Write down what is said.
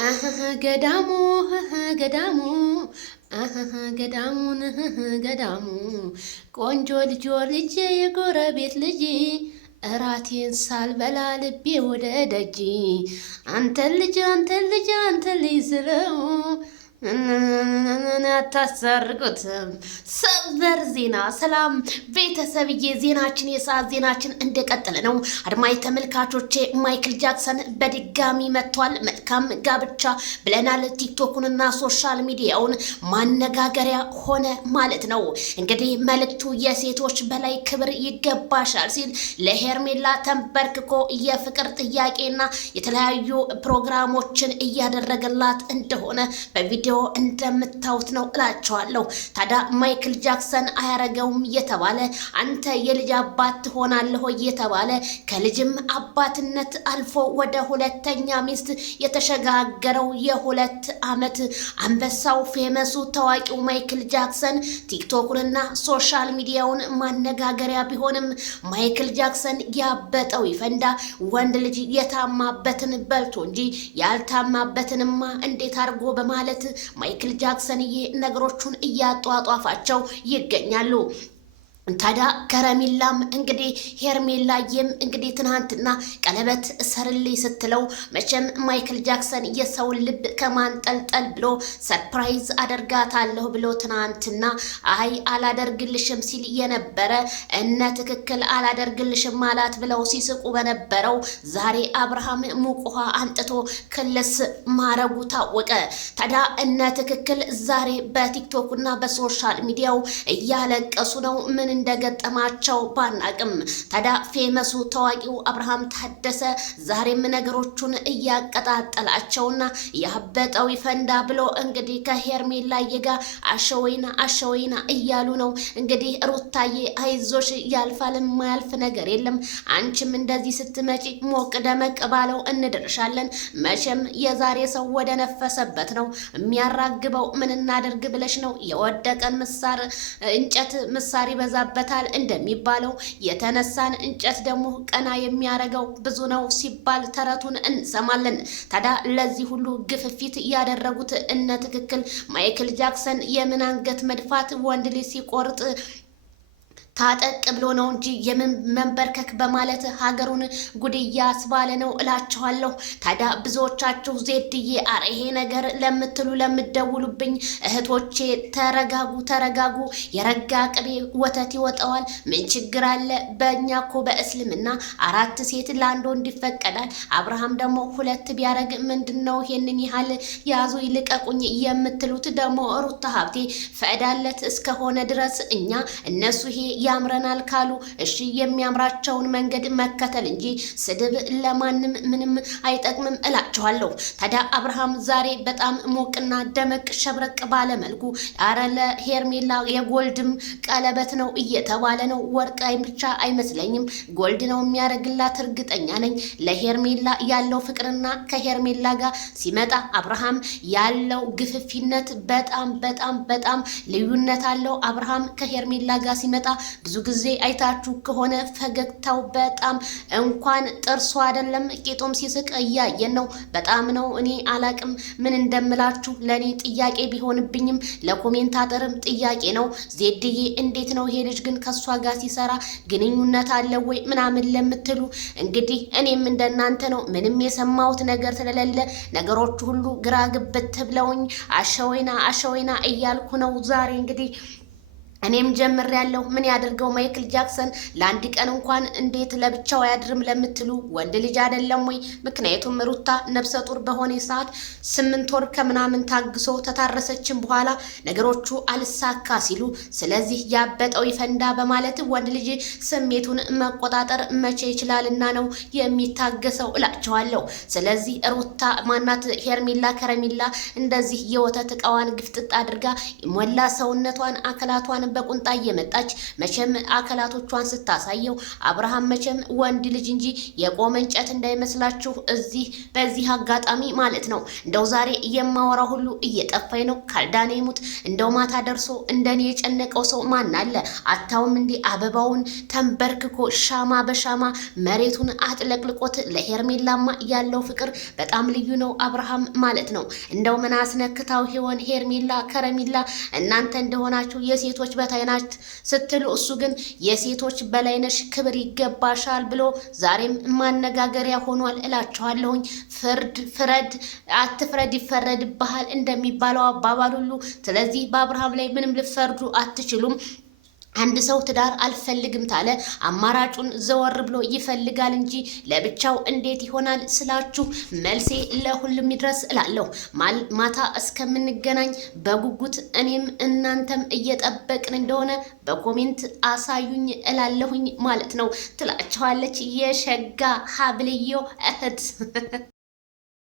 ገዳሙ ገዳሙ ገዳሙን ገዳሙ ቆንጆ ልጅ የጎረቤት ልጅ እራቴን ሳልበላ ልቤ ወደ ደጅ አንተን ልጅ ስለው አታሰርቁትም። ሰበር ዜና። ሰላም ቤተሰብዬ፣ ዜናችን የሰዓት ዜናችን እንደቀጠለ ነው። አድማጭ ተመልካቾቼ ማይክል ጃክሰን በድጋሚ መጥቷል። መልካም ጋብቻ ብለናል። ቲክቶኩንና ሶሻል ሚዲያውን ማነጋገሪያ ሆነ ማለት ነው። እንግዲህ መልእክቱ የሴቶች በላይ ክብር ይገባሻል ሲል ለሄርሜላ ተንበርክኮ የፍቅር ጥያቄና የተለያዩ ፕሮግራሞችን እያደረገላት እንደሆነ በቪዲዮ እንደምታዩት ነው እላቸዋለሁ። ታዲያ ማይክል ጃክሰን አያረገውም የተባለ አንተ የልጅ አባት ትሆናለህ የተባለ ከልጅም አባትነት አልፎ ወደ ሁለተኛ ሚስት የተሸጋገረው የ2 ዓመት አንበሳው ፌመሱ ታዋቂው ማይክል ጃክሰን ቲክቶኩንና ሶሻል ሚዲያውን ማነጋገሪያ ቢሆንም ማይክል ጃክሰን ያበጠው ይፈንዳ። ወንድ ልጅ የታማበትን በልቶ እንጂ ያልታማበትንማ እንዴት አድርጎ በማለት ማይክል ጃክሰንዬ ነገሮቹን እያጧጧፋቸው ይገኛሉ። ታዲያ ከረሜላም እንግዲህ ሄርሜላዬም እንግዲህ ትናንትና ቀለበት ሰርልኝ ስትለው መቼም ማይክል ጃክሰን የሰውን ልብ ከማንጠልጠል ብሎ ሰርፕራይዝ አደርጋታለሁ ብሎ ትናንትና አይ አላደርግልሽም ሲል የነበረ እነ ትክክል አላደርግልሽም አላት ብለው ሲስቁ በነበረው ዛሬ አብርሃም ሙቅ ውሃ አንጥቶ ክልስ ማረጉ ታወቀ። ታዲያ እነ ትክክል ዛሬ በቲክቶክና በሶሻል ሚዲያው እያለቀሱ ነው። ምን እንደገጠማቸው ባናቅም ታዲያ ፌመሱ ታዋቂው አብርሃም ታደሰ ዛሬም ነገሮቹን እያቀጣጠላቸውና ያበጠው ይፈንዳ ብሎ እንግዲህ ከሄርሜላዬ ጋር አሸወይና እያሉ ነው። እንግዲህ ሩታዬ አይዞሽ፣ ያልፋል፣ የማያልፍ ነገር የለም። አንቺም እንደዚህ ስትመጪ ሞቅ ደመቅ ባለው እንደርሻለን። መቼም የዛሬ ሰው ወደ ነፈሰበት ነው የሚያራግበው። ምን እናደርግ ብለሽ ነው? የወደቀን ምሳር እንጨት ምሳር ይበዛ በታል እንደሚባለው የተነሳን እንጨት ደግሞ ቀና የሚያረገው ብዙ ነው ሲባል ተረቱን እንሰማለን። ታዲያ ለዚህ ሁሉ ግፍፊት ያደረጉት እነ ትክክል ማይክል ጃክሰን የምን አንገት መድፋት ወንድ ልጅ ሲቆርጥ ታጠቅ ብሎ ነው እንጂ የምን መንበርከክ በማለት ሀገሩን ጉድያ አስባለ ነው እላችኋለሁ። ታዲያ ብዙዎቻችሁ ዜድዬ አረ ይሄ ነገር ለምትሉ ለምደውሉብኝ እህቶቼ ተረጋጉ፣ የረጋ ቅቤ ወተት ይወጣዋል። ምን ችግር አለ? በእኛ እኮ በእስልምና 4 ሴት ለአንድ ወንድ ይፈቀዳል። አብርሃም ደግሞ 2 ቢያረግ ምንድነው ይሄንን ያህል ያዙ ይልቀቁኝ የምትሉት? ደግሞ ሩታ ሀብቴ ፈቅዳለት እስከሆነ ድረስ እኛ እነሱ ይሄ ያምረናል ካሉ እሺ የሚያምራቸውን መንገድ መከተል እንጂ ስድብ ለማንም ምንም አይጠቅምም እላችኋለሁ። ታዲያ አብርሃም ዛሬ በጣም ሞቅና ደመቅ ሸብረቅ ባለ መልኩ አረ ለሄርሜላ የጎልድም ቀለበት ነው እየተባለ ነው። ወርቅ ብቻ አይመስለኝም ጎልድ ነው የሚያደርግላት እርግጠኛ ነኝ። ለሄርሜላ ያለው ፍቅርና ከሄርሜላ ጋር ሲመጣ አብርሃም ያለው ግፍፊነት በጣም ልዩነት አለው። አብርሃም ከሄርሜላ ጋር ሲመጣ ብዙ ጊዜ አይታችሁ ከሆነ ፈገግታው በጣም እንኳን ጥርሱ አይደለም ቄጦም ሲስቅ እያየን ነው። በጣም ነው እኔ አላቅም ምን እንደምላችሁ። ለኔ ጥያቄ ቢሆንብኝም ለኮሜንታተርም ጥያቄ ነው። ዜድዬ እንዴት ነው ይሄ ልጅ ግን ከሷ ጋር ሲሰራ ግንኙነት አለ ወይ ምናምን ለምትሉ እንግዲህ እኔም እንደናንተ ነው። ምንም የሰማሁት ነገር ስለሌለ ነገሮች ሁሉ ግራ ግብት ብለውኝ አሸወይና እያልኩ ነው ዛሬ እንግዲህ እኔም ጀምሬያለሁ። ምን ያደርገው ማይክል ጃክሰን ለአንድ ቀን እንኳን እንዴት ለብቻው አያድርም ለምትሉ ወንድ ልጅ አይደለም ወይ? ምክንያቱም ሩታ ነፍሰ ጡር በሆነ ሰዓት 8 ወር ከምናምን ታግሶ ተታረሰችን በኋላ ነገሮቹ አልሳካ ሲሉ ስለዚህ ያበጠው ይፈንዳ በማለት ወንድ ልጅ ስሜቱን መቆጣጠር መቼ ይችላልና ነው የሚታገሰው እላቸዋለሁ። ስለዚህ ሩታ ማናት ሄርሜላ ከረሜላ እንደዚህ የወተት እቃዋን ግፍጥጥ አድርጋ ሞላ ሰውነቷን አካላቷን በቁንጣ እየመጣች መቼም አካላቶቿን ስታሳየው አብርሃም መቼም ወንድ ልጅ እንጂ የቆመ እንጨት እንዳይመስላችሁ እዚህ በዚህ አጋጣሚ ማለት ነው። እንደው ዛሬ የማወራ ሁሉ እየጠፋኝ ነው። ካልዳኔ ሙት እንደው ማታ ደርሶ እንደኔ የጨነቀው ሰው ማን አለ? አታውም እንዲህ አበባውን ተንበርክኮ ሻማ በሻማ መሬቱን አጥለቅልቆት ለሄርሜላማ ያለው ፍቅር በጣም ልዩ ነው አብርሃም ማለት ነው። እንደው ምን አስነክታው ይሆን ሄርሜላ ከረሜላ እናንተ እንደሆናችሁ የሴቶች በታይናት ስትሉ እሱ ግን የሴቶች በላይነሽ ክብር ይገባሻል ብሎ ዛሬም ማነጋገሪያ ሆኗል እላችኋለሁኝ። ፍረድ አትፍረድ ይፈረድብሃል እንደሚባለው አባባል ሁሉ ስለዚህ በአብርሃም ላይ ምንም ልፈርዱ አትችሉም። አንድ ሰው ትዳር አልፈልግም ታለ አማራጩን ዘወር ብሎ ይፈልጋል እንጂ ለብቻው እንዴት ይሆናል ስላችሁ መልሴ ለሁሉም ይድረስ እላለሁ። ማታ እስከምንገናኝ በጉጉት እኔም እናንተም እየጠበቅን እንደሆነ በኮሜንት አሳዩኝ እላለሁኝ ማለት ነው ትላችኋለች የሸጋ ሀብልዮ እህት